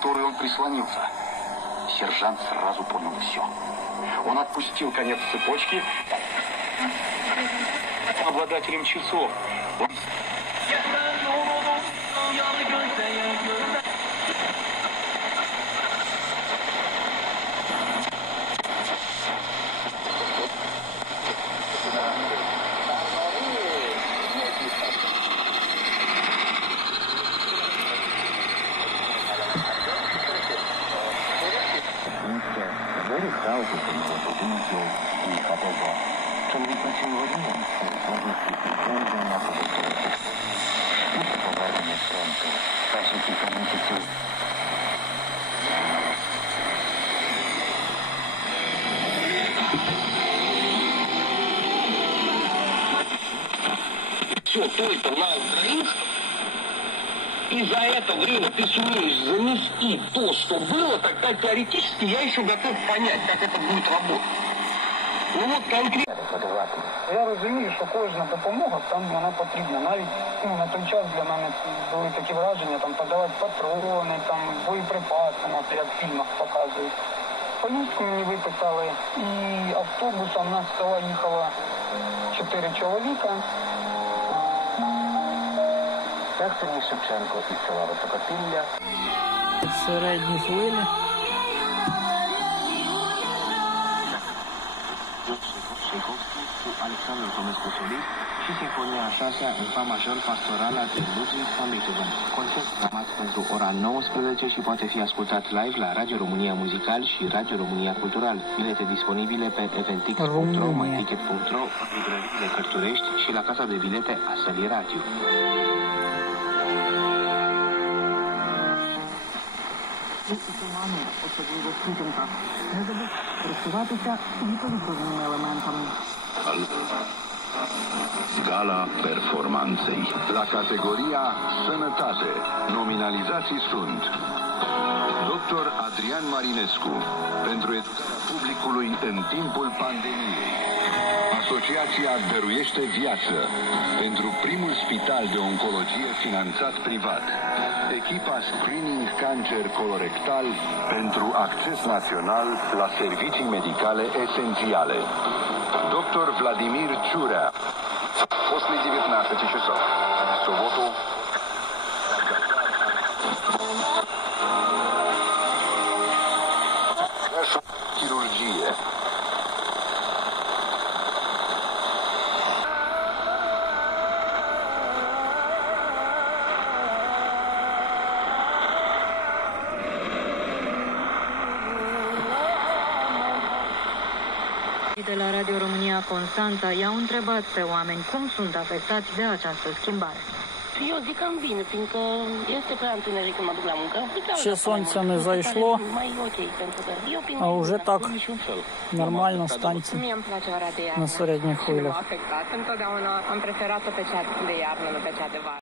которую он прислонился. Сержант сразу понял все. Он отпустил конец цепочки обладателем часов. Все только на украинском, и за это время ты сумеешь занести то, что было, тогда теоретически я еще готов понять, как это будет работать. Ну вот конкретно. Я розумію, що кожна допомога там вона потрібна. Навіть на той час для мене були такі враження, там подавати патрони, там боєприпаси, як в фільмах показують. Повістку мені виписали, і автобусом в нас з села їхало 4 чоловіка. Так Сергій Шевченко із села Високопілля. Середні хвилі. Alexandru Tomescu solist și Sinfonia a 6-a în fa major pastorală de Ludwig van Beethoven. Concert programat pentru ora 19 și poate fi ascultat live la Radio România Muzical și Radio România Cultural. Bilete disponibile pe eventix.ro, myticket.ro, librăriile Cărturești și la casa de bilete a Sălii Radio. Особливо в сутінках. Не забудь користуватися віковідповідними елементами. Gala performanței. La categoria Sănătate, nominalizații sunt Dr. Adrian Marinescu, pentru educarea publicului în timpul pandemiei. Asociația Dăruiește Viață, pentru primul spital de oncologie finanțat privat. Echipa Screening Cancer Colorectal, pentru acces național la servicii medicale esențiale. Dr. Vladimir Ciurea. После 19 часов. В субботу. Хирургия. De la Radio România Constanța i-au întrebat pe oameni cum sunt afectați de această schimbare. Eu zic că bine, fiindcă este prea întuneric când mă duc la muncă. Ще сонце не зайшло, а вже так нормально станеться на середніх хвилях. Întotdeauna am preferat-o pe cea de iarnă, nu pe cea de vară.